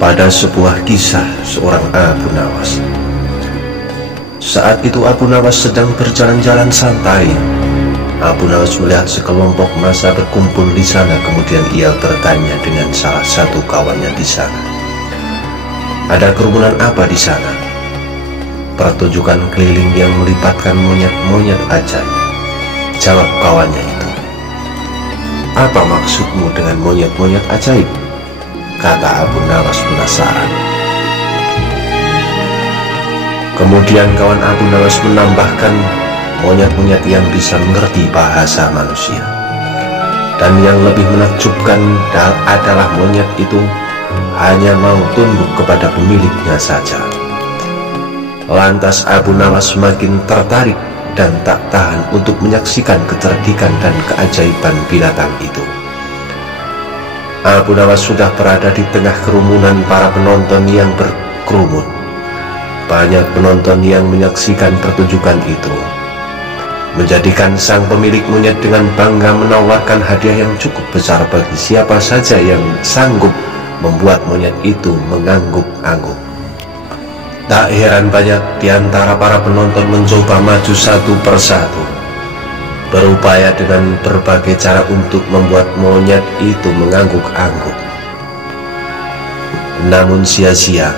pada sebuah kisah seorang Abu Nawas. Saat itu Abu Nawas sedang berjalan-jalan santai. Abu Nawas melihat sekelompok massa berkumpul di sana. Kemudian ia bertanya dengan salah satu kawannya di sana, "Ada kerumunan apa di sana?" "Pertunjukan keliling yang melibatkan monyet-monyet ajaib," jawab kawannya itu. "Apa maksudmu dengan monyet-monyet ajaib?" kata Abu Nawas penasaran. Kemudian kawan Abu Nawas menambahkan, monyet-monyet yang bisa mengerti bahasa manusia. Dan yang lebih menakjubkan adalah monyet itu hanya mau tunduk kepada pemiliknya saja. Lantas Abu Nawas semakin tertarik dan tak tahan untuk menyaksikan kecerdikan dan keajaiban binatang itu. Abu Nawas sudah berada di tengah kerumunan para penonton yang berkerumun. Banyak penonton yang menyaksikan pertunjukan itu, menjadikan sang pemilik monyet dengan bangga menawarkan hadiah yang cukup besar bagi siapa saja yang sanggup membuat monyet itu mengangguk-angguk. Tak heran banyak di antara para penonton mencoba maju satu persatu, berupaya dengan berbagai cara untuk membuat monyet itu mengangguk-angguk. Namun sia-sia,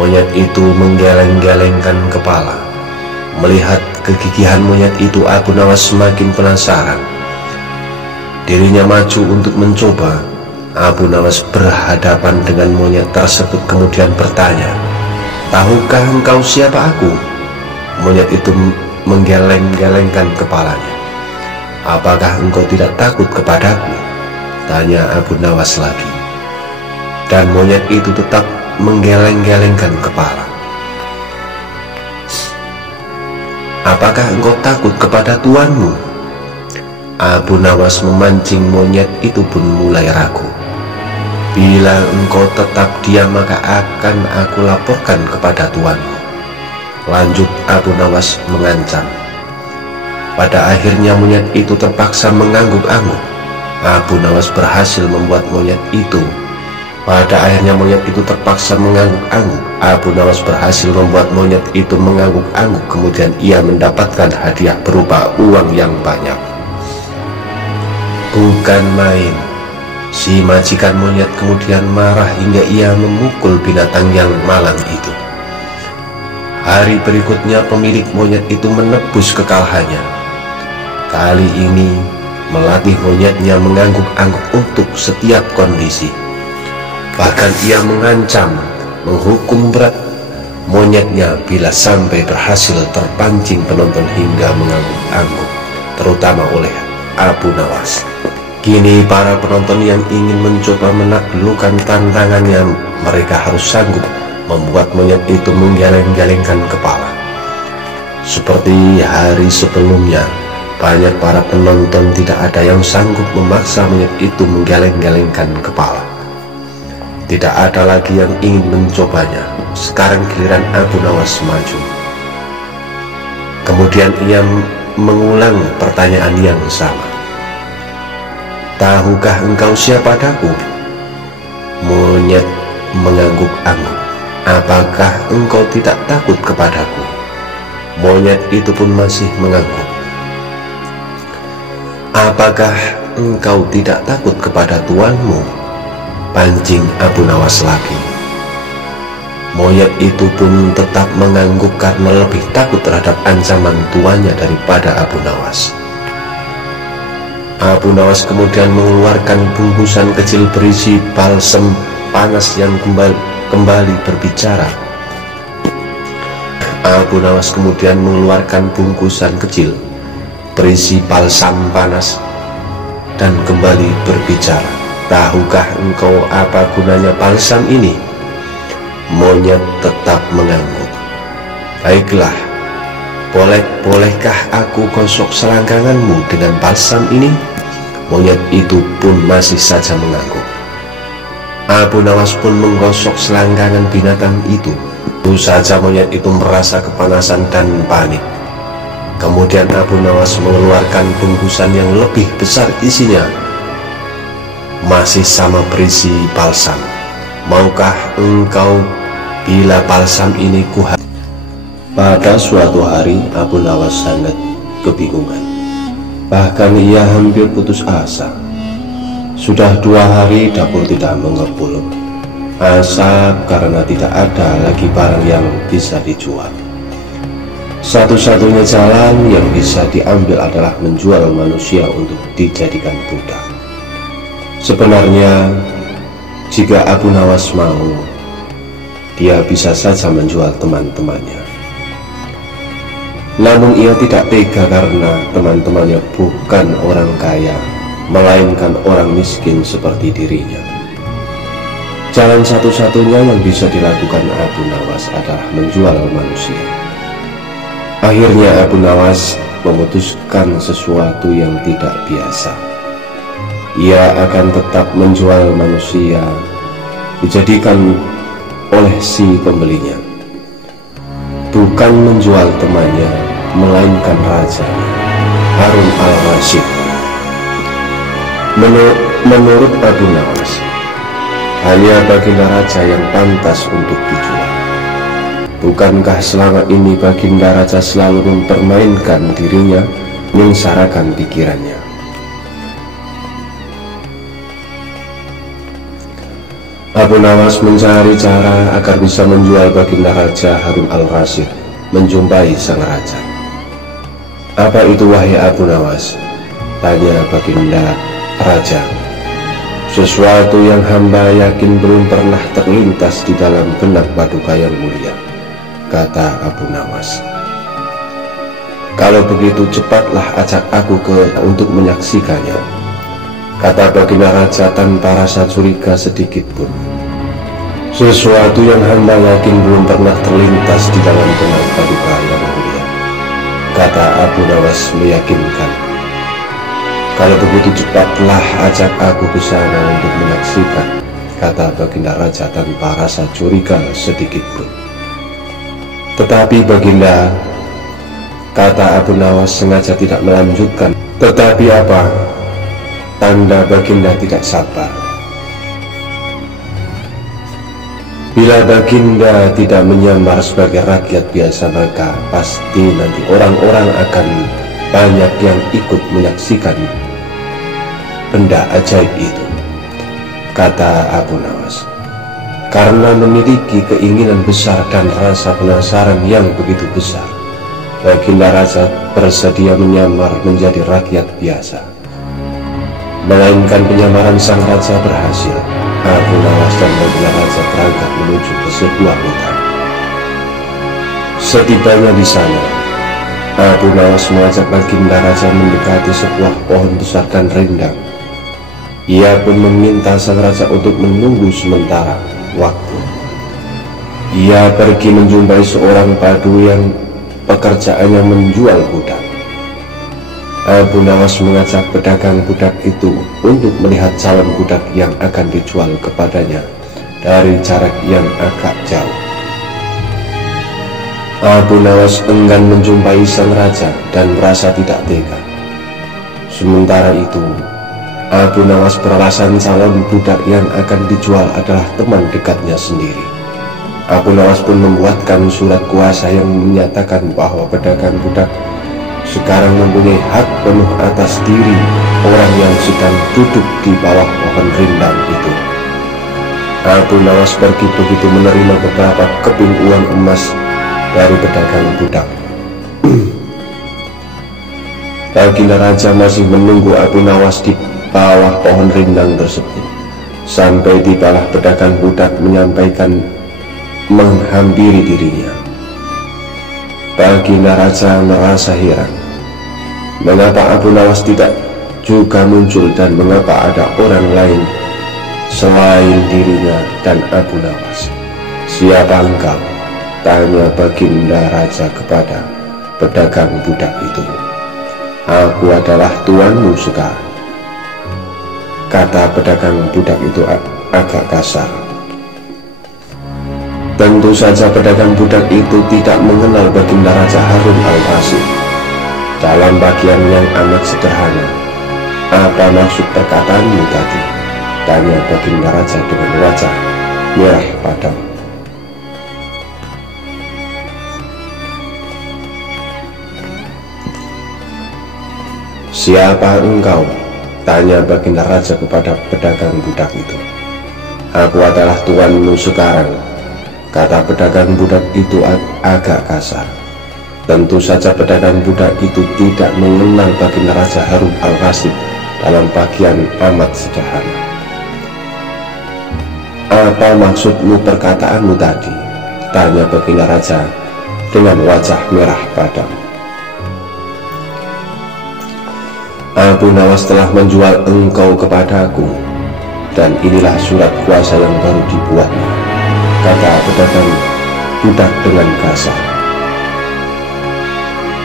monyet itu menggeleng-gelengkan kepala. Melihat kegigihan monyet itu, Abu Nawas semakin penasaran. Dirinya maju untuk mencoba. Abu Nawas berhadapan dengan monyet tersebut kemudian bertanya, "Tahukah engkau siapa aku?" Monyet itu menggeleng-gelengkan kepalanya. "Apakah engkau tidak takut kepadaku?" tanya Abu Nawas lagi. Dan monyet itu tetap menggeleng-gelengkan kepala. "Apakah engkau takut kepada tuanmu?" Abu Nawas memancing monyet itu pun mulai ragu. "Bila engkau tetap diam maka akan aku laporkan kepada tuanmu," lanjut Abu Nawas mengancam. Pada akhirnya monyet itu terpaksa mengangguk-angguk. Abu Nawas berhasil membuat monyet itu mengangguk-angguk. Kemudian ia mendapatkan hadiah berupa uang yang banyak. Bukan main, si majikan monyet kemudian marah hingga ia memukul binatang yang malang itu. Hari berikutnya pemilik monyet itu menebus kekalahannya. Kali ini melatih monyetnya mengangguk-angguk untuk setiap kondisi. Bahkan ia mengancam menghukum berat monyetnya bila sampai berhasil terpancing penonton hingga mengangguk-angguk, terutama oleh Abu Nawas. Kini para penonton yang ingin mencoba menaklukkan tantangannya, mereka harus sanggup membuat monyet itu menggeleng-gelengkan kepala. Seperti hari sebelumnya, banyak para penonton tidak ada yang sanggup memaksa monyet itu menggeleng-gelengkan kepala. Tidak ada lagi yang ingin mencobanya. Sekarang giliran Abu Nawas maju. Kemudian ia mengulang pertanyaan yang sama. "Tahukah engkau siapa aku?" Monyet mengangguk-angguk. "Apakah engkau tidak takut kepadaku?" Monyet itu pun masih mengangguk. "Apakah engkau tidak takut kepada tuanmu?" pancing Abu Nawas lagi. Monyet itu pun tetap mengangguk karena lebih takut terhadap ancaman tuannya daripada Abu Nawas. Abu Nawas kemudian mengeluarkan bungkusan kecil berisi balsem panas yang kembali berbicara. Abu Nawas kemudian mengeluarkan bungkusan kecil berisi balsam panas dan kembali berbicara. "Tahukah engkau apa gunanya balsam ini?" Monyet tetap mengangguk. "Baiklah, bolehkah aku gosok selangkanganmu dengan balsam ini?" Monyet itu pun masih saja mengangguk. Abu Nawas pun menggosok selangkangan binatang itu. Tentu saja monyet itu merasa kepanasan dan panik. Kemudian Abu Nawas mengeluarkan bungkusan yang lebih besar isinya, masih sama berisi balsam. Maukah engkau bila balsam ini kuhat? Pada suatu hari Abu Nawas sangat kebingungan. Bahkan ia hampir putus asa. Sudah 2 hari dapur tidak mengepul. Asap karena tidak ada lagi barang yang bisa dijual. Satu-satunya jalan yang bisa diambil adalah menjual manusia untuk dijadikan budak. Sebenarnya jika Abu Nawas mau, dia bisa saja menjual teman-temannya. Namun ia tidak tega karena teman-temannya bukan orang kaya, melainkan orang miskin seperti dirinya. Jalan satu-satunya yang bisa dilakukan Abu Nawas adalah menjual manusia. Akhirnya Abu Nawas memutuskan sesuatu yang tidak biasa. Ia akan tetap menjual manusia, dijadikan oleh si pembelinya. Bukan menjual temannya, melainkan rajanya, Harun al-Rasyid. Menurut Abu Nawas, hanya baginda raja yang pantas untuk dijual. Bukankah selama ini baginda raja selalu mempermainkan dirinya, menyengsarakan pikirannya? Abu Nawas mencari cara agar bisa menjual baginda raja Harun al-Rasyid menjumpai sang raja. Apa itu wahai Abu Nawas? Tanya baginda raja. Sesuatu yang hamba yakin belum pernah terlintas di dalam benak Paduka yang mulia, kata Abu Nawas. Kalau begitu cepatlah ajak aku untuk menyaksikannya, kata baginda raja tanpa rasa curiga sedikit pun. Sesuatu yang hamba yakin belum pernah terlintas di dalam benak Paduka yang mulia, kata Abu Nawas meyakinkan. Kalau begitu cepatlah ajak aku ke sana untuk menyaksikan, kata baginda raja tanpa rasa curiga sedikit pun. Tetapi baginda, kata Abu Nawas sengaja tidak melanjutkan. Tetapi apa? Tanda baginda tidak sabar. Bila baginda tidak menyamar sebagai rakyat biasa, maka pasti nanti orang-orang akan banyak yang ikut menyaksikan benda ajaib itu, kata Abu Nawas. Karena memiliki keinginan besar dan rasa penasaran yang begitu besar, baginda raja bersedia menyamar menjadi rakyat biasa. Melainkan penyamaran sang raja berhasil. Abu Nawas dan baginda raja berangkat menuju ke sebuah hutan. Setibanya di sana, Abu Nawas mengajak baginda raja mendekati sebuah pohon besar dan rindang. Ia pun meminta sang raja untuk menunggu sementara waktu. Ia pergi menjumpai seorang padu yang pekerjaannya menjual budak. Abu Nawas mengajak pedagang budak itu untuk melihat calon budak yang akan dijual kepadanya dari jarak yang agak jauh. Abu Nawas enggan menjumpai sang raja dan merasa tidak tega. Sementara itu, Abu Nawas beralasan calon budak yang akan dijual adalah teman dekatnya sendiri. Abu Nawas pun membuatkan surat kuasa yang menyatakan bahwa pedagang budak sekarang mempunyai hak penuh atas diri orang yang sedang duduk di bawah pohon rindang itu. Abu Nawas pergi begitu menerima beberapa keping uang emas dari pedagang budak. Baginda raja masih menunggu Abu Nawas di bawah pohon rindang tersebut, sampai tibalah pedagang budak menyampaikan menghampiri dirinya. Baginda raja merasa heran, mengapa Abu Nawas tidak juga muncul dan mengapa ada orang lain selain dirinya dan Abu Nawas. Siapa engkau? Tanya baginda raja kepada pedagang budak itu. Aku adalah tuanmu sekarang, kata pedagang budak itu agak kasar. Tentu saja pedagang budak itu tidak mengenal baginda raja Harun al-Rasyid. Dalam bagian yang amat sederhana, apa maksud perkataanmu tadi? Tanya baginda raja dengan wajah merah padam. "Siapa engkau?" tanya baginda raja kepada pedagang budak itu. "Aku adalah tuanmu sekarang," kata pedagang budak itu agak kasar. Tentu saja pedagang budak itu tidak mengenal baginda Raja Harun al-Rasyid dalam pakaian amat sederhana. "Apa maksudmu perkataanmu tadi?" tanya baginda raja dengan wajah merah padam. "Abu Nawas telah menjual engkau kepadaku, dan inilah surat kuasa yang baru dibuatnya," kata pedagang budak dengan kasar.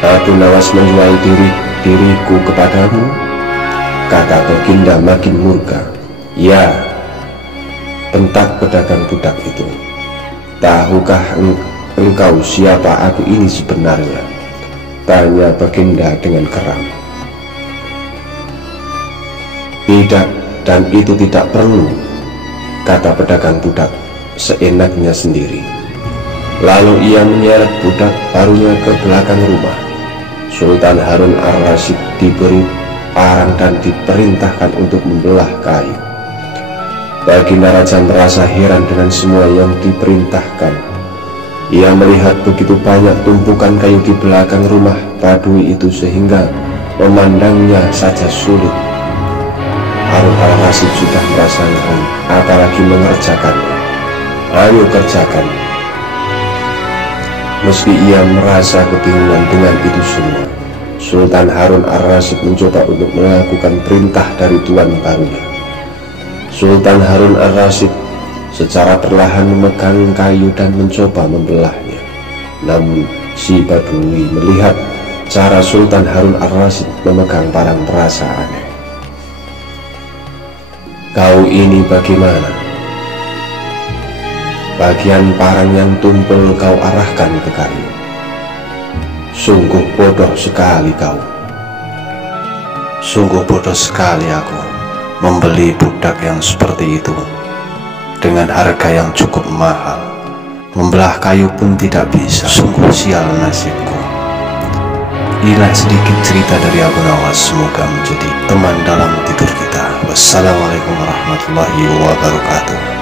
"Abu Nawas menjual diriku kepadamu?" kata baginda makin murka. "Ya," bentak pedagang budak itu. "Tahukah engkau siapa aku ini sebenarnya?" tanya baginda dengan keram. "Tidak, dan itu tidak perlu," kata pedagang budak seenaknya sendiri. Lalu ia menyeret budak barunya ke belakang rumah. Sultan Harun al-Rasyid diberi parang dan diperintahkan untuk membelah kayu. Baginda raja merasa heran dengan semua yang diperintahkan. Ia melihat begitu banyak tumpukan kayu di belakang rumah Badui itu sehingga memandangnya saja sulit. Harun al-Rasyid sudah merasa ngeri, apalagi mengerjakannya. "Ayo kerjakan." Meski ia merasa kebingungan dengan itu semua, Sultan Harun al-Rasyid mencoba untuk melakukan perintah dari tuan barunya. Sultan Harun al-Rasyid secara perlahan memegang kayu dan mencoba membelahnya. Namun si Badui melihat cara Sultan Harun al-Rasyid memegang parang merasa aneh. "Kau ini bagaimana? Bagian parang yang tumpul kau arahkan ke kayu. Sungguh bodoh sekali kau." "Sungguh bodoh sekali aku membeli budak yang seperti itu dengan harga yang cukup mahal. Membelah kayu pun tidak bisa. Sungguh sial nasibku." Inilah sedikit cerita dari Abu Nawas, semoga menjadi teman dalam tidur kita. Wassalamualaikum warahmatullahi wabarakatuh.